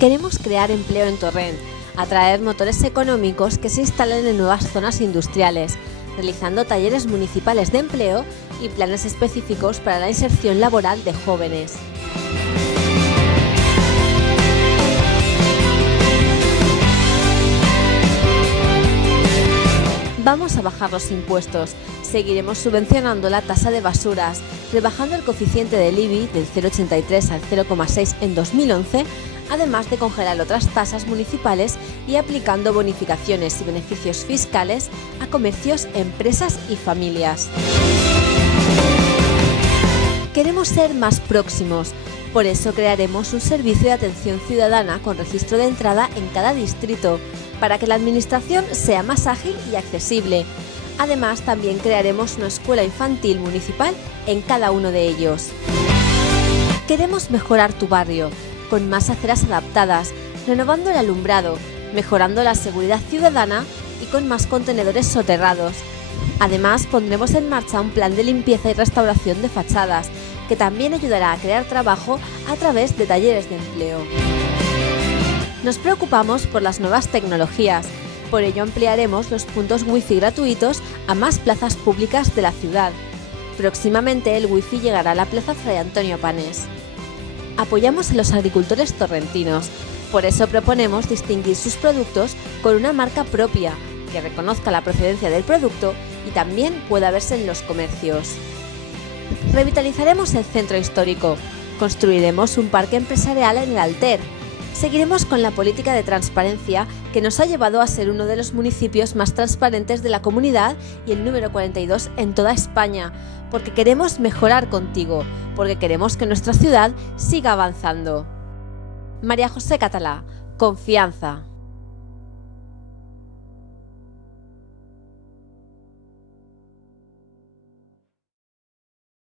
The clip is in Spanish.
Queremos crear empleo en Torrent, atraer motores económicos que se instalen en nuevas zonas industriales, realizando talleres municipales de empleo y planes específicos para la inserción laboral de jóvenes. Vamos a bajar los impuestos, seguiremos subvencionando la tasa de basuras, rebajando el coeficiente del IBI del 0,83 al 0,6 en 2011, además de congelar otras tasas municipales y aplicando bonificaciones y beneficios fiscales a comercios, empresas y familias. Queremos ser más próximos, por eso crearemos un servicio de atención ciudadana con registro de entrada en cada distrito, para que la administración sea más ágil y accesible. Además, también crearemos una escuela infantil municipal en cada uno de ellos. Queremos mejorar tu barrio, con más aceras adaptadas, renovando el alumbrado, mejorando la seguridad ciudadana y con más contenedores soterrados. Además, pondremos en marcha un plan de limpieza y restauración de fachadas, que también ayudará a crear trabajo a través de talleres de empleo. Nos preocupamos por las nuevas tecnologías, por ello ampliaremos los puntos Wi-Fi gratuitos a más plazas públicas de la ciudad. Próximamente el Wi-Fi llegará a la Plaza Fray Antonio Panés. Apoyamos a los agricultores torrentinos, por eso proponemos distinguir sus productos con una marca propia, que reconozca la procedencia del producto y también pueda verse en los comercios. Revitalizaremos el centro histórico, construiremos un parque empresarial en el Alter. Seguiremos con la política de transparencia que nos ha llevado a ser uno de los municipios más transparentes de la comunidad y el número 42 en toda España, porque queremos mejorar contigo, porque queremos que nuestra ciudad siga avanzando. María José Catalá, confianza.